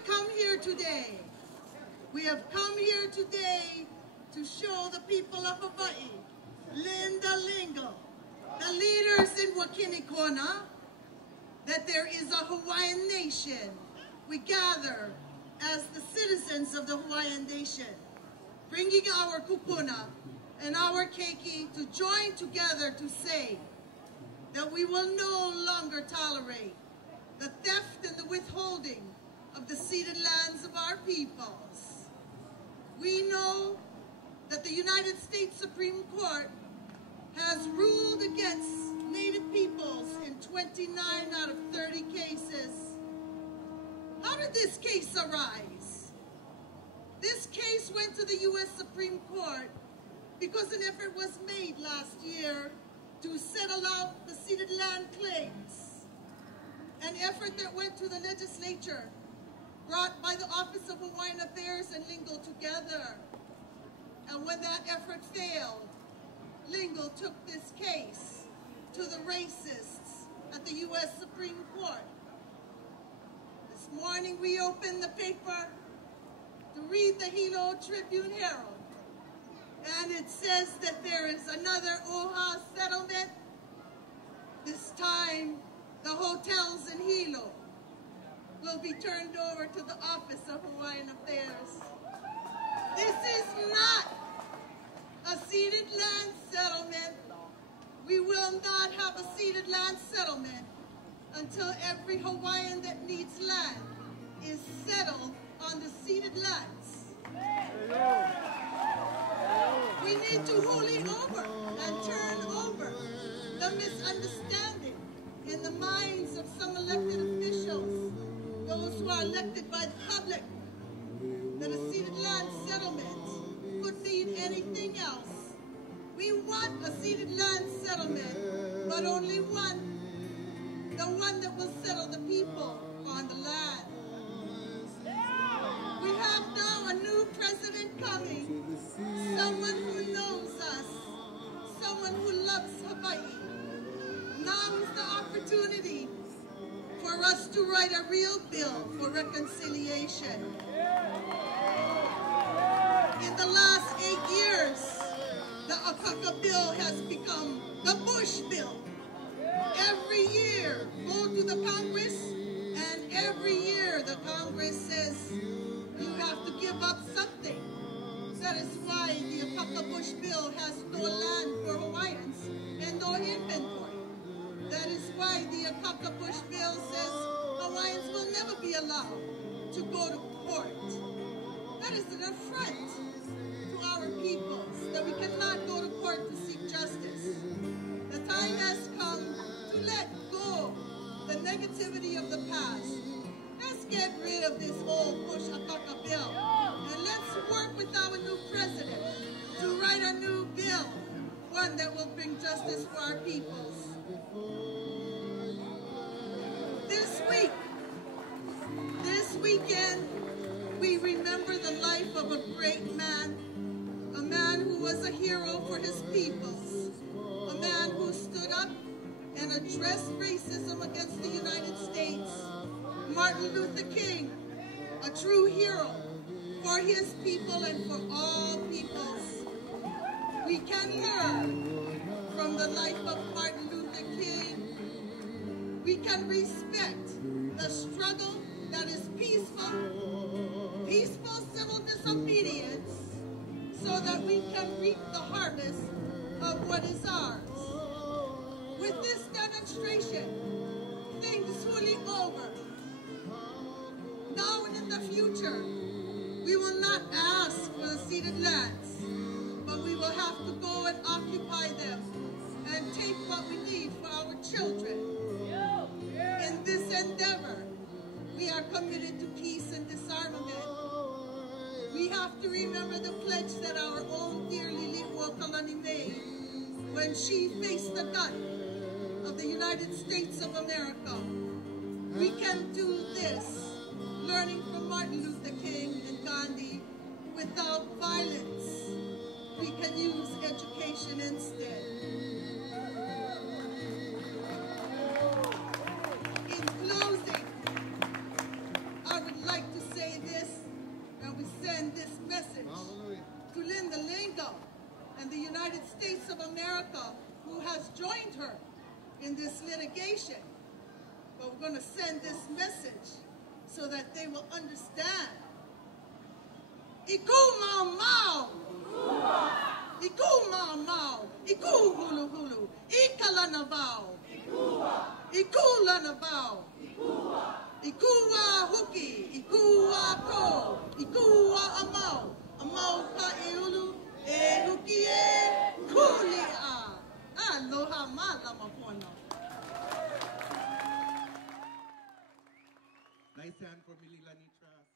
we come here today? We have come here today to show the people of Hawaii, Linda Lingo, the leaders in Wakinikona, that there is a Hawaiian nation. We gather as the citizens of the Hawaiian nation, bringing our kupuna and our keiki to join together to say that we will no longer tolerate the theft and the withholding of the ceded lands of our peoples. We know that the United States Supreme Court has ruled against Native peoples in 29 out of 30 cases. How did this case arise? This case went to the U.S. Supreme Court because an effort was made last year to settle out the ceded land claims. An effort that went to the legislature, brought by the Office of Hawaiian Affairs and Lingo together. And when that effort failed, Lingo took this case to the racists at the U.S. Supreme Court. This morning we opened the paper to read the Hilo Tribune Herald, and it says that there is another OHA settlement. This time, the hotels in Hilo will be turned over to the Office of Hawaiian Affairs. This is not a ceded land settlement. We will not have a ceded land settlement until every Hawaiian that needs land is settled on the ceded lands. We need to wholly over and turn over the misunderstanding in the minds of some elected officials, those who are elected by the public, that a ceded land settlement could mean anything else. We want a ceded land settlement, but only one, the one that will settle the people on the land. We have now a new president coming, someone who knows us, someone who loves Hawaii. Now is the opportunity for us to write a real bill for reconciliation. In the last 8 years, the Akaka bill has become the Bush bill. Every year, go to the Congress, and every year the Congress says you have to give up something. That is why the Akaka Bush bill has no land for Hawaiians and no inventory. That is why the Akaka Bush bill says Hawaiians will never be allowed to go to court. That is an affront to our peoples, that we cannot go to court to seek justice. The time has come to let go the negativity of the past. Let's get rid of this old Bush Akaka bill, and let's work with our new president to write a new bill, one that will bring justice for our peoples. This weekend, we remember the life of a great man, a man who was a hero for his peoples, a man who stood up and addressed racism against the United States, Martin Luther King, a true hero for his people and for all peoples. We can learn from the life of Martin Luther King. We can respect the struggle that is peaceful civil disobedience, so that we can reap the harvest of what is ours. With this demonstration, things fully over. Now and in the future, we will not ask for the ceded lands, but we will have to go and occupy them and take what we need for our children. In this endeavor, we are committed to peace and disarmament. We have to remember the pledge that our own dear Lili'ua Kalani made when she faced the gun of the United States of America. We can do this, learning from Martin Luther King and Gandhi, without violence. We can use education instead. In closing, I would like to say United States of America who has joined her in this litigation. But we're going to send this message so that they will understand. Iku mau mau. Iku mau mau. Iku hulu hulu. Ikalana vau. Iku lana vau. Iku wa huki. Iku wa ko. Iku wa amau. Amau ka iulu. E huki e kuli a. Aloha malama pono. Nice hand for Milila Nitras.